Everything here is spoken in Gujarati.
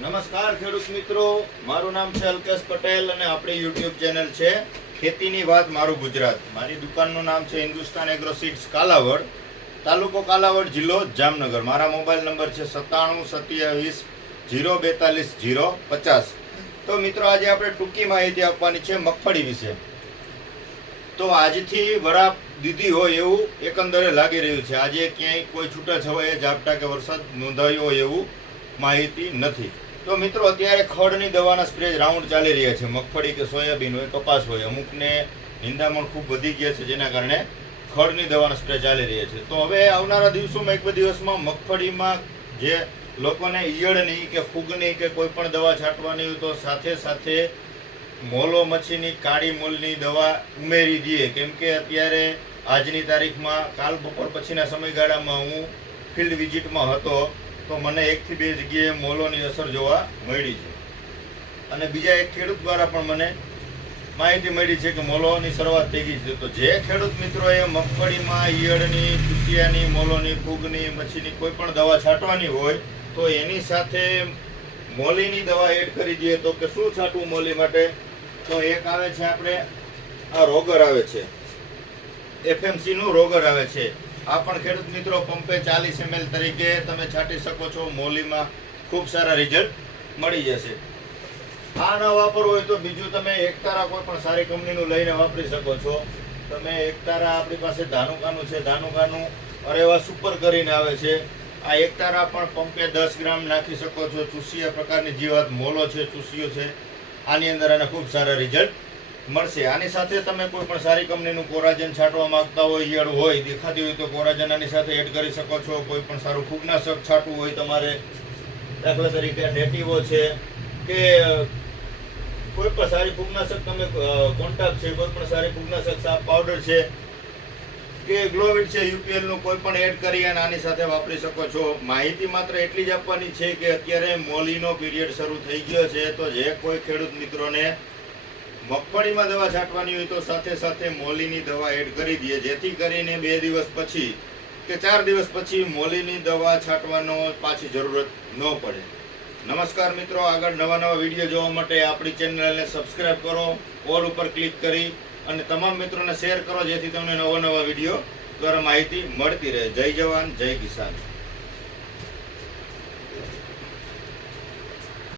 નમસ્કાર ખેડૂત મિત્રો, મારું નામ છે અલ્કેશ પટેલ અને આપણી યુટ્યુબ ચેનલ છે ખેતીની વાત મારું ગુજરાત. મારી દુકાનનું નામ છે હિન્દુસ્તાન એગ્રો સીડ્સ કાલાવડ, તાલુકો કાલાવડ જિલ્લો જામનગર. મારા મોબાઈલ નંબર છે સત્તાણું, સત્યાવીસ, જીરો, બેતાલીસ, જીરો, પચાસ. તો મિત્રો, આજે આપણે ટૂંકી માહિતી આપવાની છે મગફળી વિશે. તો આજથી વરાપ દીધી હોય એવું એકંદરે લાગી રહ્યું છે. આજે ક્યાંય કોઈ છૂટાછવાયા ઝાપટા કે વરસાદ નોંધાયો હોય એવું માહિતી નથી. તો મિત્રો, અત્યારે ખડની દવાના સ્પ્રે રાઉન્ડ ચાલી રહ્યા છે. મગફળી કે સોયાબીન હોય, કપાસ હોય, અમુકને નિંદામણ ખૂબ વધી ગયા છે, જેના કારણે ખડની દવાના સ્પ્રે ચાલી રહ્યા છે. તો હવે આવનારા દિવસોમાં, એક બે દિવસમાં મગફળીમાં જે લોકોને ઈયળની કે ફૂગની કે કોઈ પણ દવા છાંટવાની હોય, તો સાથે સાથે મોલો મચ્છીની, કાળી મોલની દવા ઉમેરી દઈએ. કેમ કે અત્યારે આજની તારીખમાં, કાલ બપોર પછીના સમયગાળામાં હું ફિલ્ડ વિઝિટમાં હતો તો મને એકથી બે જગ્યાએ મોલોની અસર જોવા મળી છે. અને બીજા એક ખેડૂત દ્વારા પણ મને માહિતી મળી છે કે મોલોની શરૂઆત થઈ ગઈ છે. તો જે ખેડૂત મિત્રોએ મગફળીમાં, ઈયળની, ચૂસિયાની, મોલોની, ફૂગની, મચ્છીની કોઈ પણ દવા છાંટવાની હોય, તો એની સાથે મોલીની દવા એડ કરી દઈએ તો કે શું છાંટવું મોલી માટે? તો એક આવે છે આપણે, આ રોગર આવે છે. એફએમસીનું રોગર આવે છે. આ પણ ખેડૂત મિત્રો પંપે ચાલીસ એમએલ તરીકે તમે છાંટી શકો છો. મોલીમાં ખૂબ સારા રિઝલ્ટ મળી જશે. આ ન વાપરવું હોય તો બીજું તમે એકતારા કોઈ પણ સારી કંપનીનું લઈને વાપરી શકો છો. તમે એકતારા આપણી પાસે ધાનુકાનું છે. ધાનુકાનું અરેવા સુપર કરીને આવે છે. આ એકતારા પણ પંપે દસ ગ્રામ નાખી શકો છો. ચૂસિયા પ્રકારની જીવાત મોલો છે, ચૂસિયો છે. આની અંદર આને ખૂબ સારા રિઝલ્ટ મળશે. આની સાથે તમે કોઈ પણ સારી કંપનીનું કોરાજન છાંટવા માંગતા હોય, ઈયળ હોય, દેખાતી હોય તો કોરાજન આની સાથે એડ કરી શકો છો. કોઈ પણ સારું ફૂગનાશક છાંટવું હોય તમારે, દાખલા તરીકે ડેટીવો છે કે, કોઈ પણ સારી ફૂગનાશક તમે કોન્ટાક છે, કોઈ પણ સારી ફૂગનાશક સાફ પાવડર છે કે ગ્લોવિડ છે, યુપીએલનું કોઈ પણ એડ કરી અને આની સાથે વાપરી શકો છો. માહિતી માત્ર એટલી જ આપવાની છે કે અત્યારે મોલીનો પીરિયડ શરૂ થઈ ગયો છે. તો જે કોઈ ખેડૂત મિત્રોને મગફળીમાં દવા છાંટવાની હોય તો સાથે સાથે મોલીની દવા એડ કરી દઈએ. જેથી કરીને બે દિવસ પછી કે ચાર દિવસ પછી મોલીની દવા છાંટવાનો પાછી જરૂરત ન પડે. નમસ્કાર મિત્રો, આગળ નવા નવા વીડિયો જોવા માટે આપણી ચેનલને સબસ્ક્રાઇબ કરો, ઓલ ઉપર ક્લિક કરી અને તમામ મિત્રોને શેર કરો, જેથી તમને નવા નવા વીડિયો દ્વારા માહિતી મળતી રહે. જય જવાન, જય કિસાન.